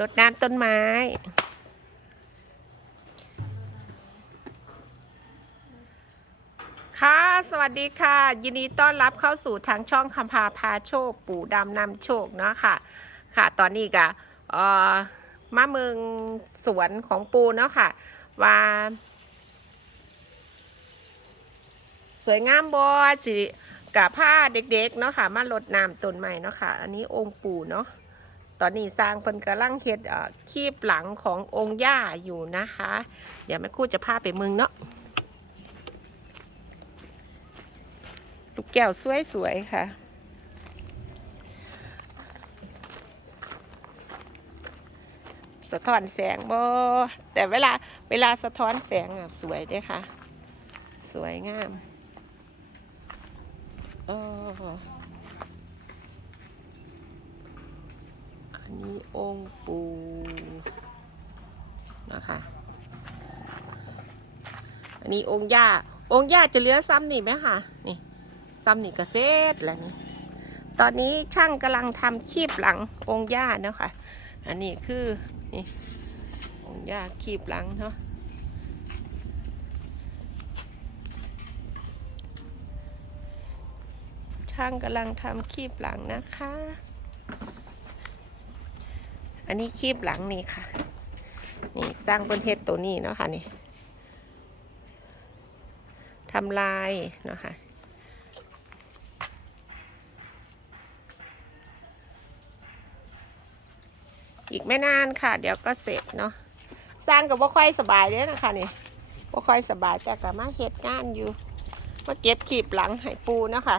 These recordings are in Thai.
รดน้ำต้นไม้ ค่ะ สวัสดีค่ะ ยินดีต้อนรับเข้าสู่ทางช่องคำพาพาโชค ปู่ดำนำโชคเนาะค่ะ ค่ะ ตอนนี้ก็เอ่อมาเมืองสวนของปูเนาะค่ะ ว่า สวยงามบอจิกับผ้าเด็กๆเนาะค่ะ มาลดน้ำต้นไม้เนาะค่ะ อันนี้องค์ปู่เนาะ ตอนนี้สร้างเพิ่นกำลังเฮ็ดคีบหลังขององค์ย่าอยู่นะคะ เดี๋ยวแม่คู่จะพาไปเมืองเนาะลูกแก้วสวยๆค่ะสะท้อนแสงบ่แต่เวลาเวลาสะท้อนแสงอะสวยด้อค่ะ สวยงามโอ้ อันนี้องค์ปูนะคะ อันนี้องค์ย่า องค์ย่าจะเหลือซ้ำนี่ไหมคะนี่ซ้ำนี่ก็เสร็จแล้วนี่ ตอนนี้ช่างกำลังทำคีบหลังองค์ย่าเนาะค่ะ อันนี้คือนี่องค์ย่าคีบหลังเนาะช่างกำลังทำคีบหลังนะคะ อันนี้คีบหลังนี่ค่ะ นี่สร้างบนเทศตัวนี้เนาะค่ะนี่ทำลายเนาะค่ะอีกไม่นานค่ะ เดี๋ยวก็เสร็จเนาะสร้างกับว่าค่อยสบายเลยนะคะนี่ว่าค่อยสบายแต่ก็มาเฮ็ดงานอยู่มาเก็บขีบหลังให้ปูเนาะค่ะ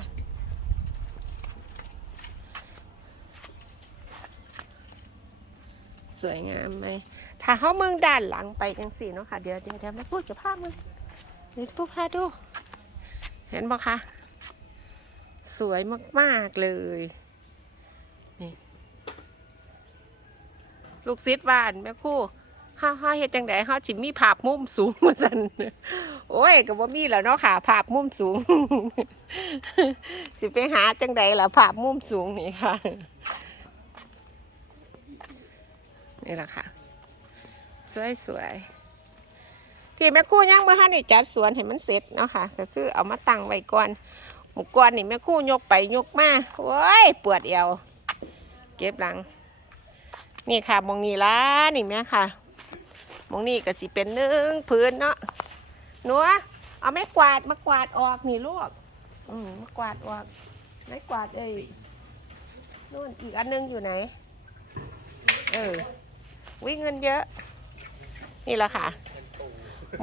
สวยงามไหมถ้าเข้าเมืองด้านหลังไปจังสี่เนาะค่ะ เดี๋ยวเดี๋ยวเดี๋ยวมาพูดกับภาพมึงเดี๋ยวพูดพาดู เห็นบ่คะสวยมากๆเลยนี่ลูกศิษย์ว่านแม่ครู่ฮ่าฮ่าเฮ็ดจังไดเฮาสิมีภาพมุมสูงว่าซั่นโอ้ยก็บ่มีแล้วเนาะค่ะ ภาพมุมสูง สิไปหาจังไดล่ะภาพมุมสูงนี่ค่ะ นี่แหละค่ะ สวยสวยๆที่แม่คู่ยังเมื่อท่านได้จัดสวนให้มันเสร็จเนาะค่ะ ก็คือเอามาตั้งไว้ก่อนหมูก่อนนี่แม่คู่ยกไปยกมาโอ้ยปวดเอวเก็บหลัง นี่ค่ะมองนี่ละนี่แม่ค่ะมองนี่ก็สิเป็นหนึ่งพื้นเนาะหนูเอาไม้กวาดมากวาดออกนี่ลูกอืมมากวาดออกไม้กวาดเอ้ยนู่นอีกอันนึงอยู่ไหน เออ วิ่งเงินเยอะ นี่แหละค่ะ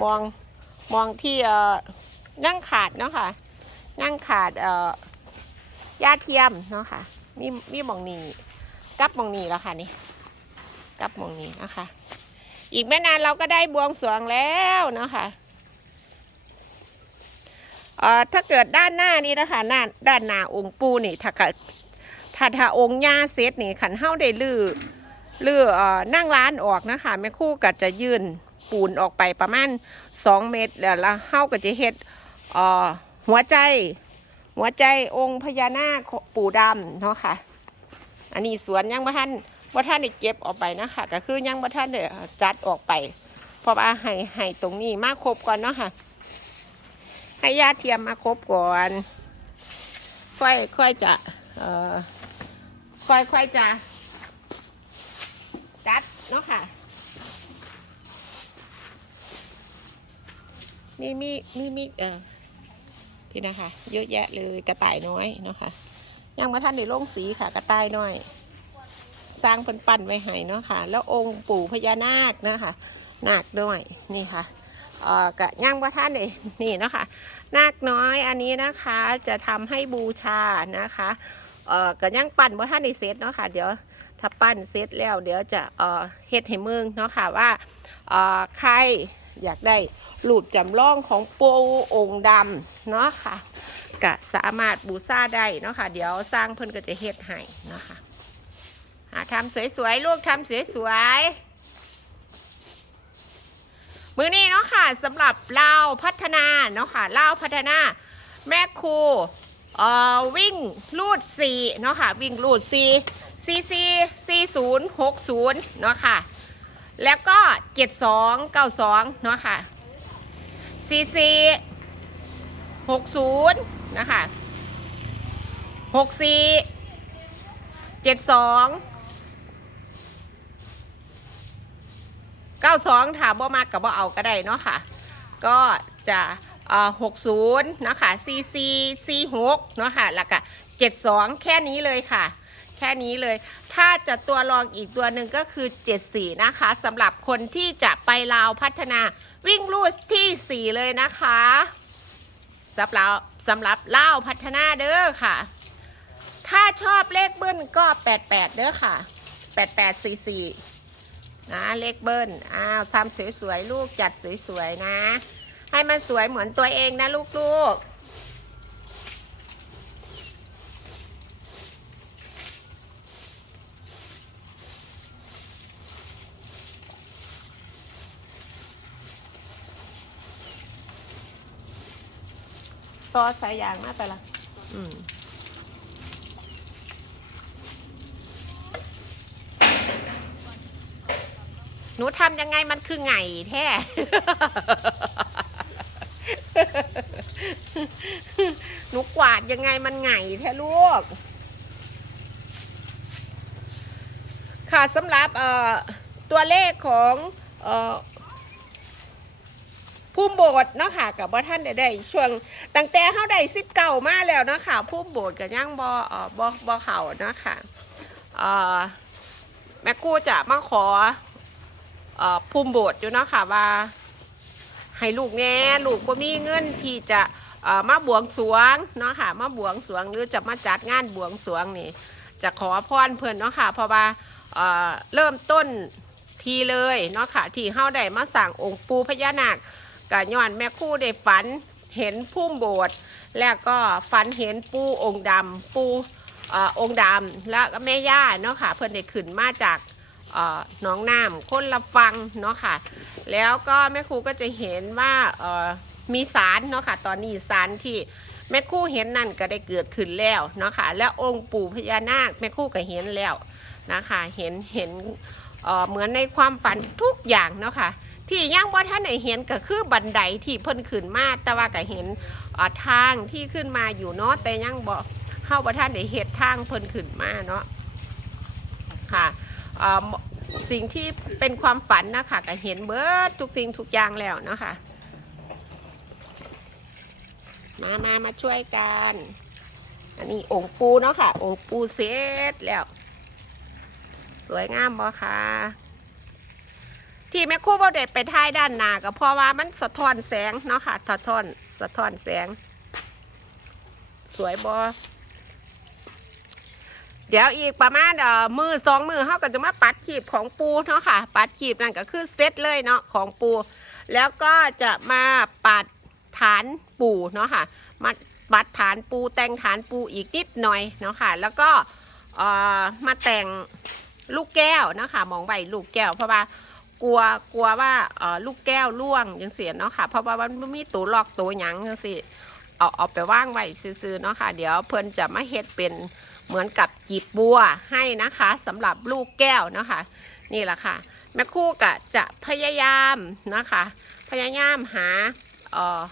มองมองที่เอ่อนั่งขาดเนาะค่ะ นั่งขาดเอ่อยาเทียมเนาะค่ะ มีมีมองนีกับมองนีแล้วค่ะนี่กับมองนีนะคะ อีกไม่นานเราก็ได้บวงสรวงแล้วเนาะค่ะเอ่อถ้าเกิดด้านหน้านี้นะคะหน้าด้านหน้าองค์ปูนี่ถ้าเกิดถ้าถ้าองค์ย่าเซตนี่ขันเฮ้าได้ลือ เลืออนั่งร้านออกนะคะแม่คู่ก็จะยื่นปูนออกไปประมาณ 2 เมตร แล้วเฮาก็จะเฮ็ดหัวใจ หัวใจองค์พญานาคปู่ดำเนาะค่ะ อันนี้สวนยังบ่ท่านบ่ท่านได้เก็บออกไปนะคะก็คือยังบ่ท่านได้จัดออกไปเพราะว่าให้ให้ตรงนี้มาครบก่อนเนาะค่ะให้ญาติเทียมมาครบก่อน ค่อยค่อยจะค่อยค่อยจะ จัดเนาะค่ะ มีมีมีมีเออพี่นะคะ เยอะแยะเลยกระต่ายน้อยเนาะค่ะยังมาท่านในโล่งสีค่ะ กระต่ายน้อย สร้างเพิ่นปั้นไว้ให้เนาะค่ะ แล้วองค์ปู่พญานาคนะคะนาคด้วยนี่ค่ะเอ่อกะย่างว่าท่านเลยนี่เนาะค่ะนาคน้อยอันนี้นะคะจะทำให้บูชานะคะเอ่อกะย่างปั้นว่าท่านในเซตเนาะค่ะเดี๋ยวถ้าปั้นเสร็จแล้ว เดี๋ยวจะเอ่อเฮ็ดให้มึงเนาะค่ะว่าเอ่อใคร อยากได้หลุดจำลองของปูองค์ดำเนาะค่ะก็สามารถบูชาได้เนาะค่ะ เดี๋ยวสร้างเพิ่นก็จะเฮ็ดให้เนาะค่ะหาทำสวยๆลูกทำสวยๆมือนี้เนาะค่ะสำหรับเล่าพัฒนาเนาะค่ะเล่าพัฒนาแม่ครูเอ่อวิ่งลูดสี่เนาะค่ะวิ่งลูดสี่ CC 4060เนาะค่ะ แล้วก็7292เนาะค่ะ CC 60นะคะ64 72 92ถามบ่มากกับบ่เอาก็ได้เนาะค่ะ ก็จะเอ่อ60นะคะ CC C6 เนาะค่ะแล้วก็72แค่นี้เลยค่ะ ค่นี้เลย ถ้าจะตัวรองอีกตัวหนึ่งก็คือ 74 นะคะสำหรับคนที่จะไปลาวพัฒนาวิ่งรูดที่ 4 เลยนะคะสำหรับสำหรับลาวพัฒนาเด้อค่ะ ถ้าชอบเลขเบิ้ลก็ 88 เด้อค่ะ 8844 นะเลขเบิ้ลอ้าวทำสวยๆ ลูกจัดสวยๆ นะ ให้มันสวยเหมือนตัวเองนะลูกๆ ต่อสายยางมาไปละ อืมหนูทำยังไงมันคือไงแท้ หนูกวาดยังไงมันไงแท้ลูก ค่ะสำหรับเอ่อตัวเลขของเอ่อ ผู้โบสเนาะค่ะกับว่าท่านได้ได้ช่วงตั้งแต่เขาได้สิบเก่ามาแล้วเนาะค่ะผู้โบสกับย่างบอเอ่อบอบอเขาเนาะค่ะอ่อแม่คู่จะมาขอเอ่ภูมิโบสอยู่เนาะค่ะว่าให้ลูกแง่ลูกก็มีเงินที่จะเอ่อมาบวงสวงเนาะค่ะมาบวงสวงหรือจะมาจัดงานบวงสวงนี่ จะขอพรเพื่อนเนาะค่ะเพราะว่าเอ่อเริ่มต้นทีเลยเนาะค่ะที่เฮาได้มาสั่งองค์ปูพญานาค กะย้อนแม่ครู่ได้ฝันเห็นพุ่มโบสถ์แล้วก็ฝันเห็นปูองค์ดำปูเอ่องค์ดำแล้วก็แม่ย่าเนาะค่ะเพื่อนได้ขึ้นมาจากเอ่องน้ำคนละฟังเนาะค่ะ แล้วก็แม่ครูก็จะเห็นว่ามีสารเนาะค่ะ ตอนนี้สารที่แม่ครู่เห็นนั่นก็ได้เกิดขึ้นแล้วเนาะค่ะ แล้วองค์ปู่พญานาคแม่ครู่ก็เห็นแล้วนะคะ เห็นเห็นเอ่อเหมือนในความฝันทุกอย่างเนาะค่ะ ที่ยังบ่ท่านไหนเห็นก็คือบันไดที่เพิ่นขึ้นมาแต่ว่าก็เห็นทางที่ขึ้นมาอยู่เนาะแต่ยังบ่เข้าบ่ท่านไหนเห็ดทางเพิ่นขึ้นมาเนาะค่ะสิ่งที่เป็นความฝันนะคะก็เห็นเบิดทุกสิ่งทุกอย่างแล้วเนาะค่ะมามามาช่วยกัน อันนี้องค์ปูเนาะค่ะองค์ปูเสร็จแล้ว สวยงามบ่คะ ที่แม่ครู่บ่ได้ไปท้ายด้านหน้าก็เพราะว่ามันสะท้อนแสงเนาะค่ะสะท้อนสะท้อนแสง สวยบ่เดี๋ยวอีกประมาณเอ่อมือสองมือเขาก็จะมาปัดขีบของปูเนาะค่ะ ปัดขีบนั่นก็คือเซตเลยเนาะของปู แล้วก็จะมาปัดฐานปูเนาะค่ะมาปัดฐานปูแต่งฐานปูอีกนิดหน่อยเนาะค่ะ แล้วก็เอ่อมาแต่งลูกแก้วเนาะค่ะมองใบลูกแก้วเพราะว่า กลัวกลัวว่าเอ่อลูกแก้วร่วงยังเสียเนาะค่ะ เพราะว่ามันบ่มีตัวลอกตัวหยังจังซี่เอาเอาไปว่างไว้ซื่อๆเนาะค่ะ เดี๋ยวเพิ่นจะมาเฮ็ดเป็นเหมือนกับจีบบัวให้นะคะสำหรับลูกแก้วเนาะค่ะ นี่แหละค่ะ แม่คู่กะจะพยายามนะคะ พยายามหาเอ่อ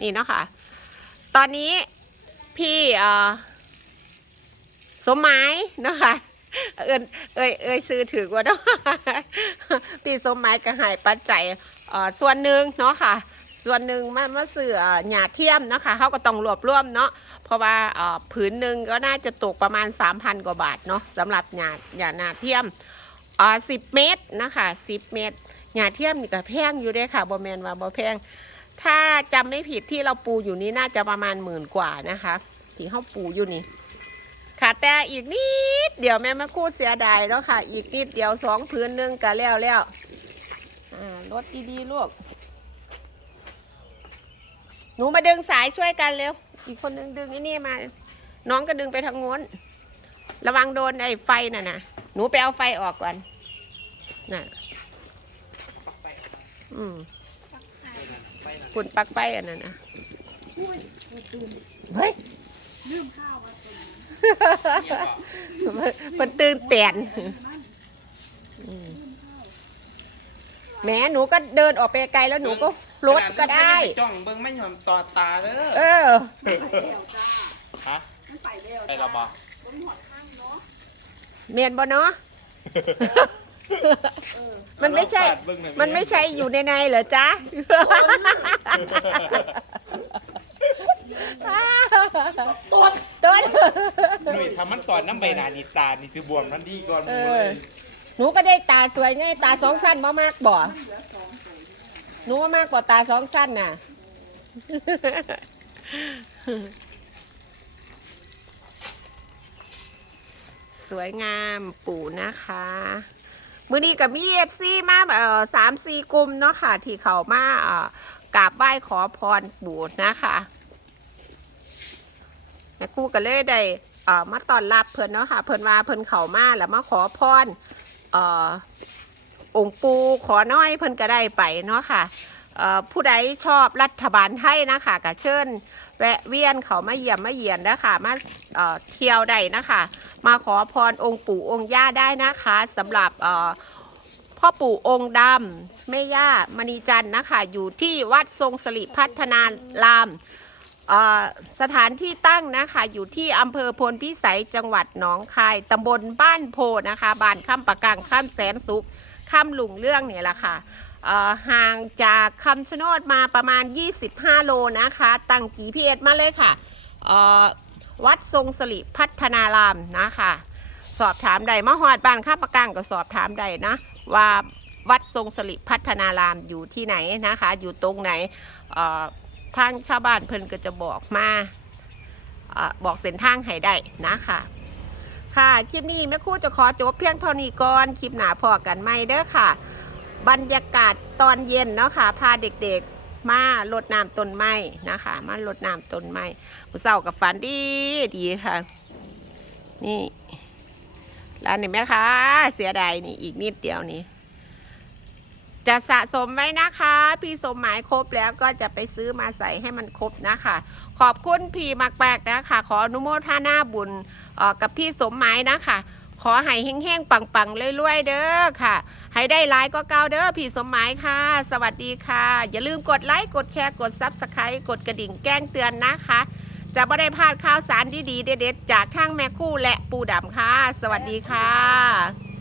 นี่เนาะค่ะ ตอนนี้พี่เอ่อสมหมายเนาะค่ะ เอินเอ้ยเอ้ยซื้อถือกว่าเนาะพี่สมหมายก็หายปัจจัยเอ่อส่วนหนึ่งเนาะค่ะ ส่วนหนึ่งมามาซื้อเอ่อหยาเทียมเนาะค่ะเขาก็ต้องรวบรวมเนาะเพราะว่าเอ่อผืนหนึ่งก็น่าจะตกประมาณ 3,000 กว่าบาทเนาะสำหรับหยาหยาหนาเทียมอ่าสิบเมตรนะคะสิบเมตรหยาเทียมนี่ก็แพงอยู่ด้อค่ะบ่แมนว่าบ่แพงถ้าจำไม่ผิดที่เราปูอยู่นี้น่าจะประมาณหมื่นกว่านะคะ ที่เขาปูอยู่นี่ ค่ะแต่อีกนิดเดี๋ยวแม่มาคูดเสียดายแล้วค่ะ อีกนิดเดียวสองพื้นหนึงก็แล้วแล้วรถดีๆลูกหนูมาดึงสายช่วยกันเร็ว อีกคนนึงดึงไอ้นี่มา น้องก็ดึงไปทางโน้น ระวังโดนไอ้ไฟน่ะนะหนูไปเอาไฟออกก่อนน่ะอืมฝุ่นปักไปอันนั้นนะเฮ้ยลืมข้าว มาเพิ่นตื่นเต้นอืมแหม้หนูก็เดินออกไปไกลแล้วหนูก็รถก็ได้ จ้องเบิ่งไม่ยอมต่อตาเด้อเออ ฮะมันไปแล้วไปและบ่บ่มีหอดข้างเนาะเมียนบ่เนาะ มันไม่ใช่ มันไม่ใช่อยู่ในในเหรอจ๊ะ ตัว ต้น หนุ่ยทำมันตอนน้ำใบหนานี่ตานี่คือบวมทันทีก่อนหเอมูอเลยหนูก็ได้ตาสวยไงตาสองสั้นมามากบ่หนูว่ามากกว่าตาสองสั้นน่ะ สวยงามปู่นะคะ มือนี้กับมีเอฟซีมาเอ่อสามสี่กลุ่มเนาะค่ะ ที่เขามาเอ่อกราบไหว้ขอพรปู่นะคะแม่ครู่ก็เลยได้ เอ่อมาตอนรับเพิ่นเนาะค่ะ เพิ่นว่าเพิ่นเขามาแล้วมาขอพรเอ่อองค์ปูขอน้อยเพิ่นก็ได้ไปเนาะค่ะเอ่อผู้ใดชอบรัฐบาลไทยนะคะก็เชิญแวะเวียนเขามาเยี่ยมมาเยียนนะคะมาเอ่อเที่ยวได้นะคะ มาขอพรองค์ปู่องค์ย่าได้นะคะสำหรับเอ่อพ่อปู่องค์ดำแม่ย่ามณีจันทร์นะคะ อยู่ที่วัดทรงสริพัฒนารามอ สถานที่ตั้งนะคะอยู่ที่อำเภอพลพิสัยจังหวัดหนองคายตำบลบ้านโพนะคะบ้านข้ามปะกังข้ามแสนสุขข้ามหลุงเรื่องเนี่ยแหละค่ะเอ่อห่างจากคำชะโนดมาประมาณ 25 โลนะคะ ตั้ง GPS มาเลยค่ะวัดทรงสริพัฒนารามนะคะ สอบถามใดมหอดบ้านข้าประกังก็สอบถามใดนะ ว่าวัดทรงสริพัฒนารามอยู่ที่ไหนนะคะ อยู่ตรงไหนเอ่อ ทางชาวบ้านเพิ่นก็จะบอกมาอบอกเส้นทางให้ได้นะคะค่ะ คลิปนี้แม่ครู่จะขอจบเพียงเท่านี้ก่อน คลิปหนาพอกันไหมเด้อค่ะ บรรยากาศตอนเย็นเนาะค่ะ พาเด็กๆมาลดน้ำต้นไม้นะคะ มาลดน้ำต้นไม้ผู้เศร้ากับฝันดีดีค่ะ นี่ร้านนี้ไหมคะ เสียดายนี่อีกนิดเดียวนี่ จะสะสมไว้นะคะ พี่สมหมายครบแล้วก็จะไปซื้อมาใส่ให้มันครบนะคะ ขอบคุณพี่มักแปลกนะคะ ขออนุโมทนาบุญออกับพี่สมหมายนะคะ ขอให้แห้งๆปังๆรวยๆเด้อค่ะ ให้ได้ไลค์ก็เก้าเด้อพี่สมหมายค่ะ สวัสดีค่ะ อย่าลืมกดไลค์กดแชร์กดซับสไครต์กดกระดิ่งแจ้งเตือนนะคะ จะไม่ได้พลาดข่าวสารดีๆเด็ดๆจากทางแม่คู่และปูดำค่ะ สวัสดีค่ะ